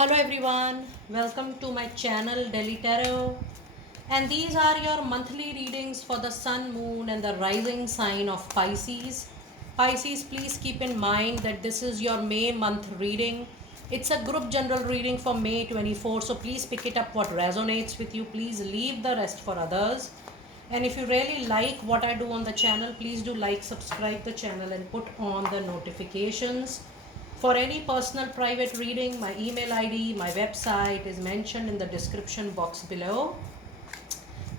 Hello everyone, welcome to my channel Delhi Tarot, and these are your monthly readings for the sun, moon and the rising sign of Pisces. Pisces, please keep in mind that this is your May month reading. It's a group general reading for May 24, so please pick it up what resonates with you. Please leave the rest for others. And if you really like what I do on the channel, please do like, subscribe the channel and put on the notifications. For any personal private reading, my email ID, my website is mentioned in the description box below.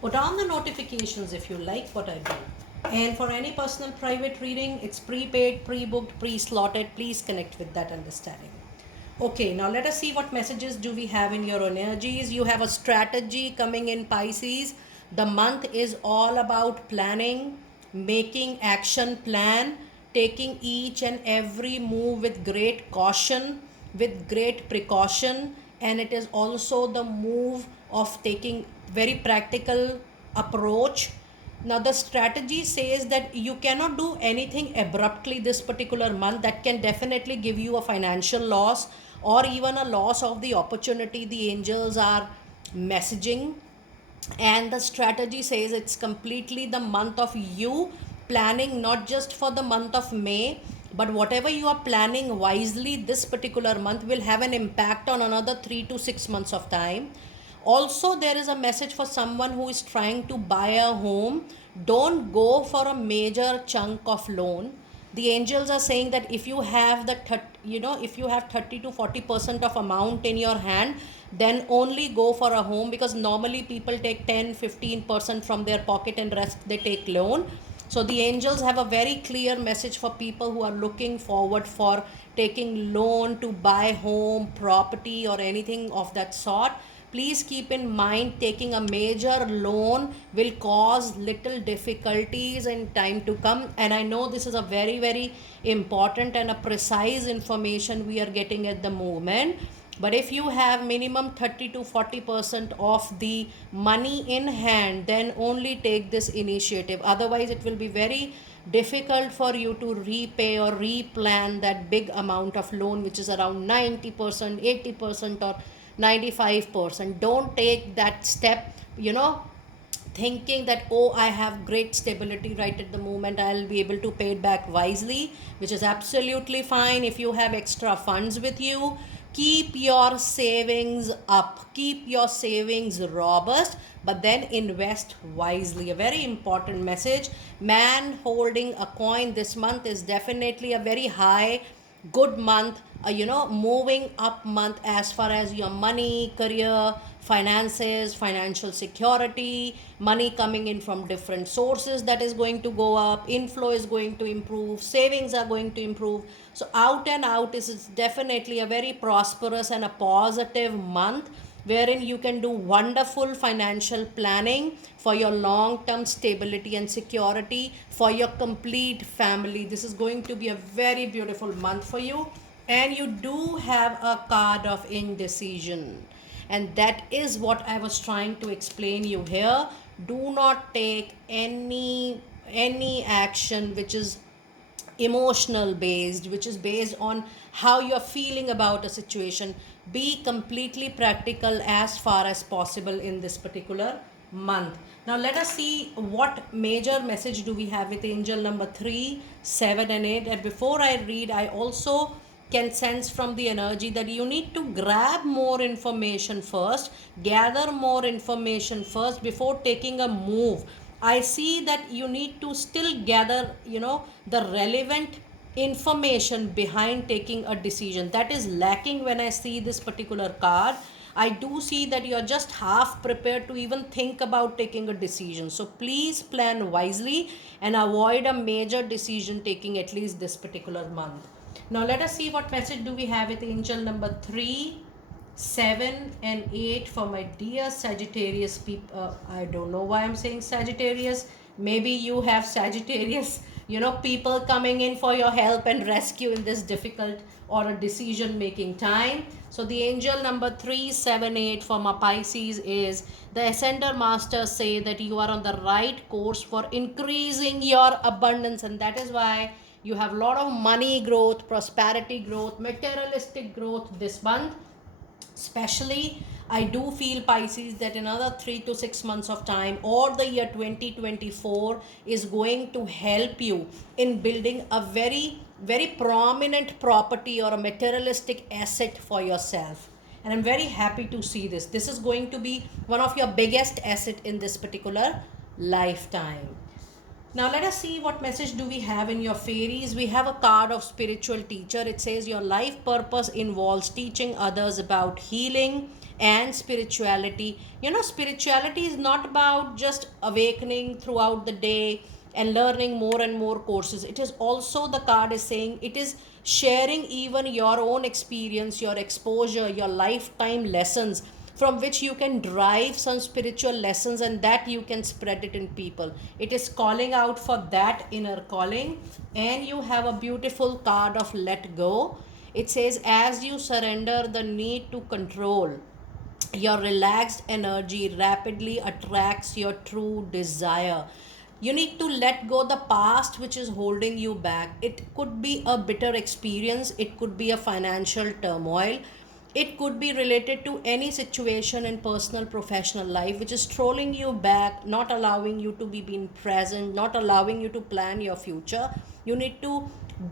Put on the notifications if you like what I do. And for any personal private reading, it's prepaid, pre-booked, pre-slotted. Please connect with that understanding. Okay, now let us see what messages do we have in your energies. You have a strategy coming in Pisces. The month is all about planning, making action plan, taking each and every move with great caution, with great precaution, and it is also the move of taking very practical approach. Now the strategy says that you cannot do anything abruptly this particular month that can definitely give you a financial loss or even a loss of the opportunity the angels are messaging. And the strategy says it's completely the month of you planning, not just for the month of May, but whatever you are planning wisely this particular month will have an impact on another 3 to 6 months of time. Also, there is a message for someone who is trying to buy a home. Don't go for a major chunk of loan. The angels are saying that if you have if you have 30 to 40% of amount in your hand, then only go for a home, because normally people take 10-15% from their pocket and rest they take loan. So the angels have a very clear message for people who are looking forward for taking loan to buy home, property or anything of that sort. Please keep in mind, taking a major loan will cause little difficulties in time to come. And I know this is a very important and a precise information we are getting at the moment. But if you have minimum 30 to 40% of the money in hand, then only take this initiative. Otherwise, it will be very difficult for you to repay or replan that big amount of loan, which is around 90%, 80%, or 95%. Don't take that step, thinking that, oh, I have great stability right at the moment, I'll be able to pay it back wisely, which is absolutely fine. If you have extra funds with you, keep your savings up, keep your savings robust, but then invest wisely. A very important message. Man holding a coin this month is definitely a very high good month, moving up month as far as your money, career, finances, financial security, money coming in from different sources, that is going to go up, inflow is going to improve, savings are going to improve. So out and out, this is definitely a very prosperous and a positive month, wherein you can do wonderful financial planning for your long term stability and security for your complete family. This is going to be a very beautiful month for you. And you do have a card of indecision, and that is what I was trying to explain you here. Do not take any action which is emotional based, which is based on how you're feeling about a situation. Be completely practical as far as possible in this particular month. Now let us see what major message do we have with angel number 3, 7 and 8. And before I read, I also can sense from the energy that you need to grab more information first, gather more information first before taking a move. I see that you need to still gather, the relevant information behind taking a decision. That is lacking when I see this particular card. I do see that you are just half prepared to even think about taking a decision. So please plan wisely and avoid a major decision taking at least this particular month. Now let us see what message do we have with angel number 3, 7 and 8 for my dear Sagittarius people. I don't know why I'm saying Sagittarius. Maybe you have Sagittarius, people coming in for your help and rescue in this difficult or a decision making time. So the angel number 3, 7, 8 for my Pisces is the Ascender Masters say that you are on the right course for increasing your abundance, and that is why you have a lot of money growth, prosperity growth, materialistic growth this month. Especially, I do feel, Pisces, that another 3 to 6 months of time, or the year 2024, is going to help you in building a very prominent property or a materialistic asset for yourself. And I'm very happy to see this. This is going to be one of your biggest asset in this particular lifetime. Now let us see what message do we have in your fairies. We have a card of spiritual teacher. It says your life purpose involves teaching others about healing and spirituality. You know, spirituality is not about just awakening throughout the day and learning more and more courses. It is also, the card is saying, it is sharing even your own experience, your exposure, your lifetime lessons, from which you can drive some spiritual lessons, and that you can spread it in people. It is calling out for that inner calling. And you have a beautiful card of let go. It says, as you surrender the need to control, your relaxed energy rapidly attracts your true desire. You need to let go the past which is holding you back. It could be a bitter experience, it could be a financial turmoil, it could be related to any situation in personal professional life which is trolling you back, not allowing you to be being present, not allowing you to plan your future. You need to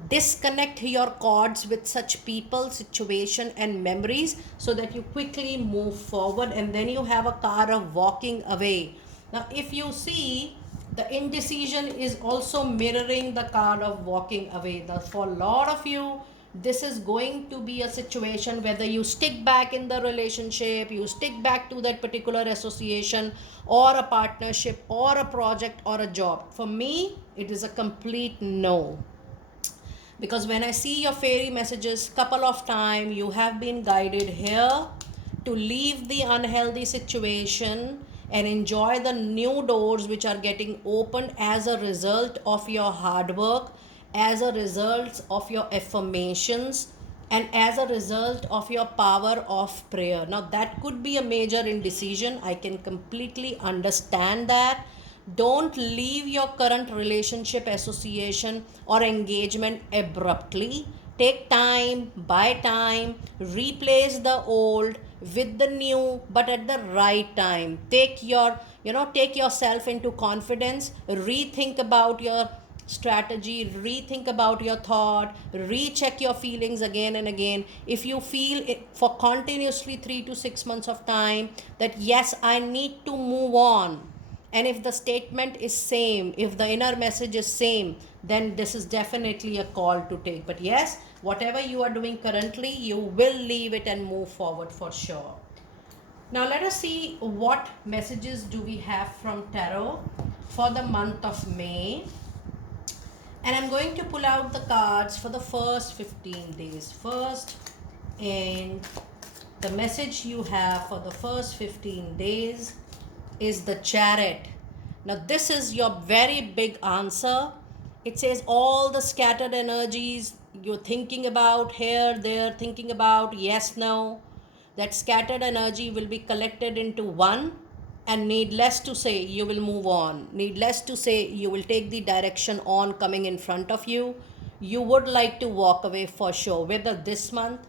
disconnect your cords with such people, situation and memories, so that you quickly move forward. And then you have a card of walking away. Now if you see, the indecision is also mirroring the card of walking away. For a lot of you, this is going to be a situation whether you stick back in the relationship, you stick back to that particular association or a partnership or a project or a job. For me, it is a complete no. Because when I see your fairy messages couple of time, you have been guided here to leave the unhealthy situation and enjoy the new doors which are getting opened as a result of your hard work, as a result of your affirmations, and as a result of your power of prayer. Now that could be a major indecision. I can completely understand that. Don't leave your current relationship, association or engagement abruptly. Take time, buy time, replace the old with the new, but at the right time. Take yourself into confidence, rethink about your strategy, rethink about your thought, recheck your feelings again and again. If you feel it for continuously 3 to 6 months of time that yes, I need to move on, and if the statement is same, if the inner message is same, then this is definitely a call to take. But yes, whatever you are doing currently, you will leave it and move forward for sure. Now let us see what messages do we have from tarot for the month of May. And I'm going to pull out the cards for the first 15 days first. And the message you have for the first 15 days is the Chariot. Now this is your very big answer. It says all the scattered energies you're thinking about here, there, thinking about yes, no, that scattered energy will be collected into one, and needless to say, you will move on. Needless to say, you will take the direction on coming in front of you. You would like to walk away for sure, whether this month,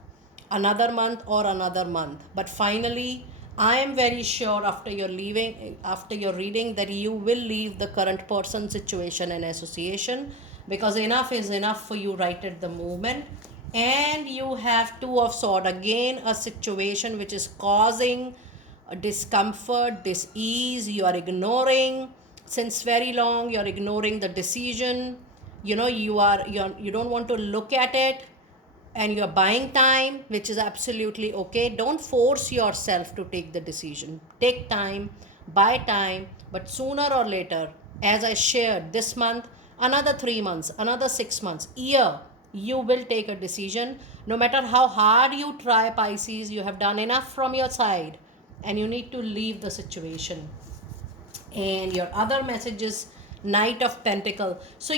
another month, or another month. But finally, I am very sure after your reading, that you will leave the current person, situation, and association, because enough is enough for you right at the moment. And you have Two of Swords, again a situation which is causing discomfort, dis-ease. You are ignoring since very long. You're ignoring the decision. You don't want to look at it, and you're buying time, which is absolutely okay. Don't force yourself to take the decision. Take time, buy time, but sooner or later, as I shared, this month, another 3 months, another 6 months, year, you will take a decision. No matter how hard you try, Pisces, you have done enough from your side, and you need to leave the situation. And your other message is Knight of Pentacle. So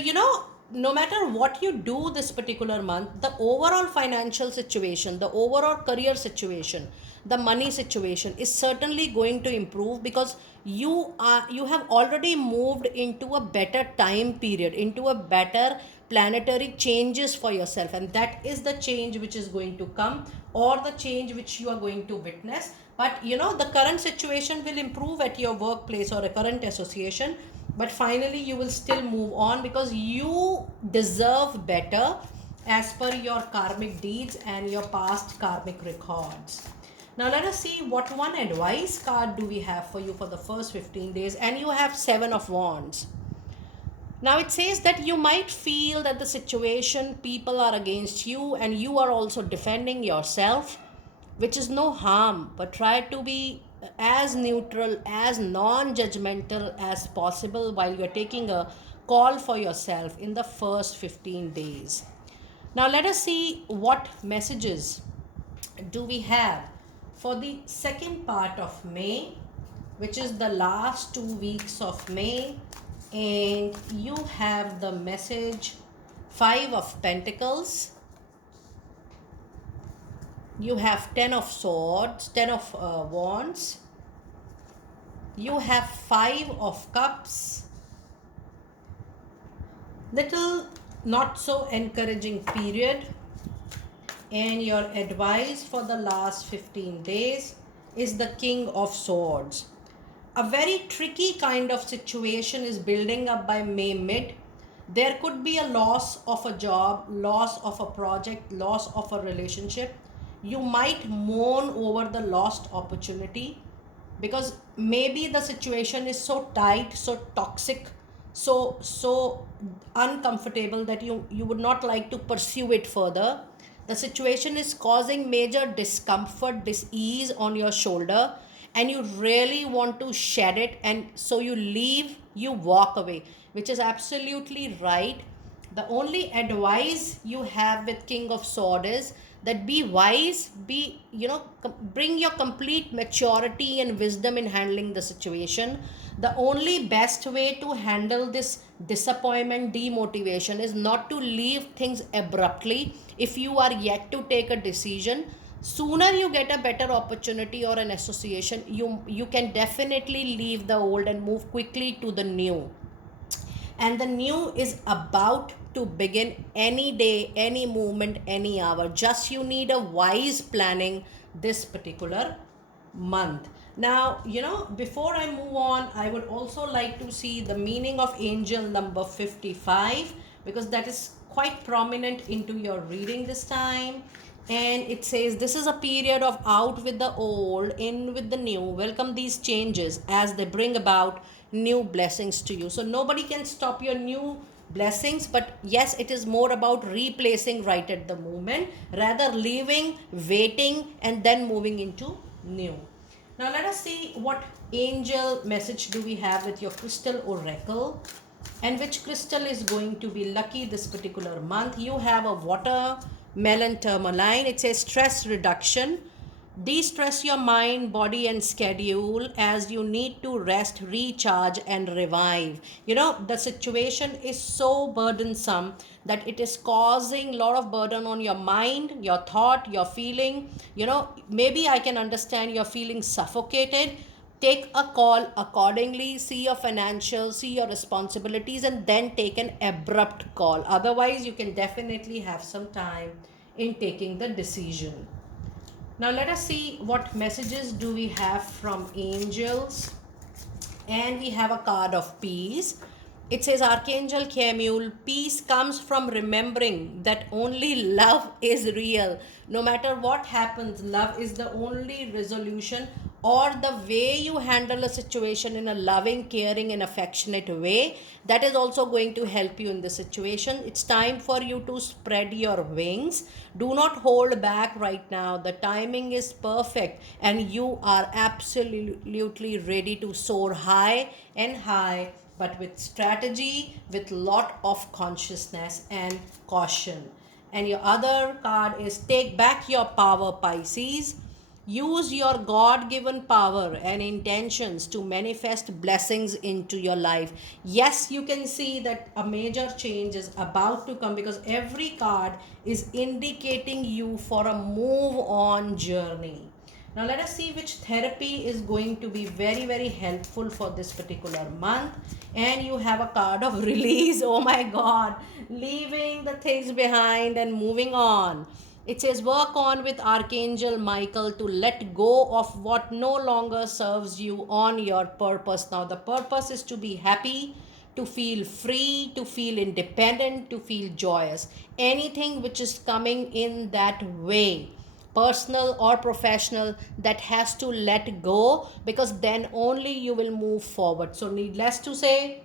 no matter what you do this particular month, the overall financial situation, the overall career situation, the money situation is certainly going to improve, because you have already moved into a better time period, into a better planetary changes for yourself, and that is the change which is going to come, or the change which you are going to witness. But you know, the current situation will improve at your workplace or a current association, but finally you will still move on because you deserve better as per your karmic deeds and your past karmic records. Now let us see what one advice card do we have for you for the first 15 days, and you have 7 of Wands. Now it says that you might feel that the situation, people are against you and you are also defending yourself, which is no harm, but try to be as neutral, as non-judgmental as possible while you're taking a call for yourself in the first 15 days. Now let us see what messages do we have for the second part of May, which is the last 2 weeks of May. And you have the message 5 of Pentacles, you have 10 of Swords, 10 of Wands, you have 5 of Cups. Little not so encouraging period, and your advice for the last 15 days is the King of Swords. A very tricky kind of situation is building up by May mid. There could be a loss of a job, loss of a project, loss of a relationship. You might mourn over the lost opportunity because maybe the situation is so tight, so toxic, so uncomfortable that you would not like to pursue it further. The situation is causing major discomfort, dis-ease on your shoulder, and you really want to shed it, and so you leave, you walk away, which is absolutely right. The only advice you have with King of Sword is that be wise, be, bring your complete maturity and wisdom in handling the situation. The only best way to handle this disappointment, demotivation, is not to leave things abruptly. If you are yet to take a decision, sooner you get a better opportunity or an association, you can definitely leave the old and move quickly to the new. And the new is about to begin any day, any moment, any hour. Just you need a wise planning this particular month. Now, before I move on, I would also like to see the meaning of angel number 55, because that is quite prominent into your reading this time. And it says, this is a period of out with the old, in with the new. Welcome these changes as they bring about new blessings to you. So nobody can stop your new blessings, but yes, it is more about replacing right at the moment, rather leaving, waiting, and then moving into new. Now let us see what angel message do we have with your crystal oracle, and which crystal is going to be lucky this particular month. You have a watermelon tourmaline. It says stress reduction. De-stress your mind, body, and schedule as you need to rest, recharge, and revive. The situation is so burdensome that it is causing a lot of burden on your mind, your thought, your feeling. Maybe I can understand you're feeling suffocated. Take a call accordingly, see your financials, see your responsibilities, and then take an abrupt call. Otherwise, you can definitely have some time in taking the decision. Now let us see what messages do we have from angels. And we have a card of peace. It says, Archangel Chamuel, peace comes from remembering that only love is real. No matter what happens, love is the only resolution, or the way you handle a situation in a loving, caring, and affectionate way, that is also going to help you in the situation. It's time for you to spread your wings. Do not hold back right now. The timing is perfect, and you are absolutely ready to soar high and high, but with strategy, with lot of consciousness and caution. And your other card is take back your power, Pisces. Use your God-given power and intentions to manifest blessings into your life. Yes, you can see that a major change is about to come, because every card is indicating you for a move on journey. Now let us see which therapy is going to be very, very helpful for this particular month. And you have a card of release. Oh my God. Leaving the things behind and moving on. It says, work on with Archangel Michael to let go of what no longer serves you on your purpose. Now, the purpose is to be happy, to feel free, to feel independent, to feel joyous. Anything which is coming in that way, personal or professional, that has to let go, because then only you will move forward. So, needless to say,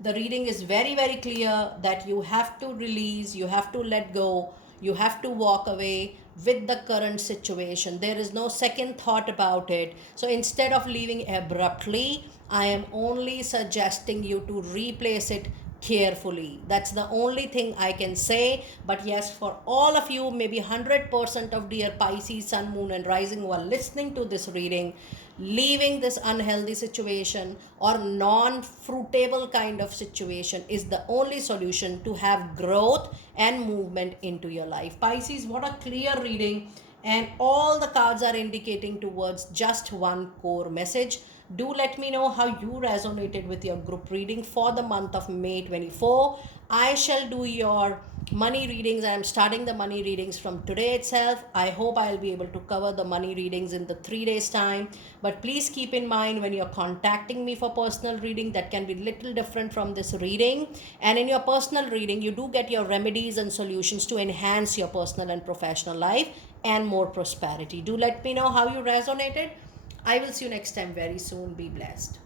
the reading is very, very clear that you have to release, you have to let go, you have to walk away with the current situation. There is no second thought about it. So instead of leaving abruptly, I am only suggesting you to replace it carefully. That's the only thing I can say. But yes, for all of you, maybe 100% of dear Pisces, Sun, Moon, and Rising who are listening to this reading, leaving this unhealthy situation or non-fruitable kind of situation is the only solution to have growth and movement into your life. Pisces, what a clear reading, and all the cards are indicating towards just one core message. Do let me know how you resonated with your group reading for the month of May 24. I shall do your money readings. I am starting the money readings from today itself. I hope I'll be able to cover the money readings in the 3 days time. But please keep in mind, when you're contacting me for personal reading, that can be little different from this reading. And in your personal reading, you do get your remedies and solutions to enhance your personal and professional life and more prosperity. Do let me know how you resonated. I will see you next time very soon. Be blessed.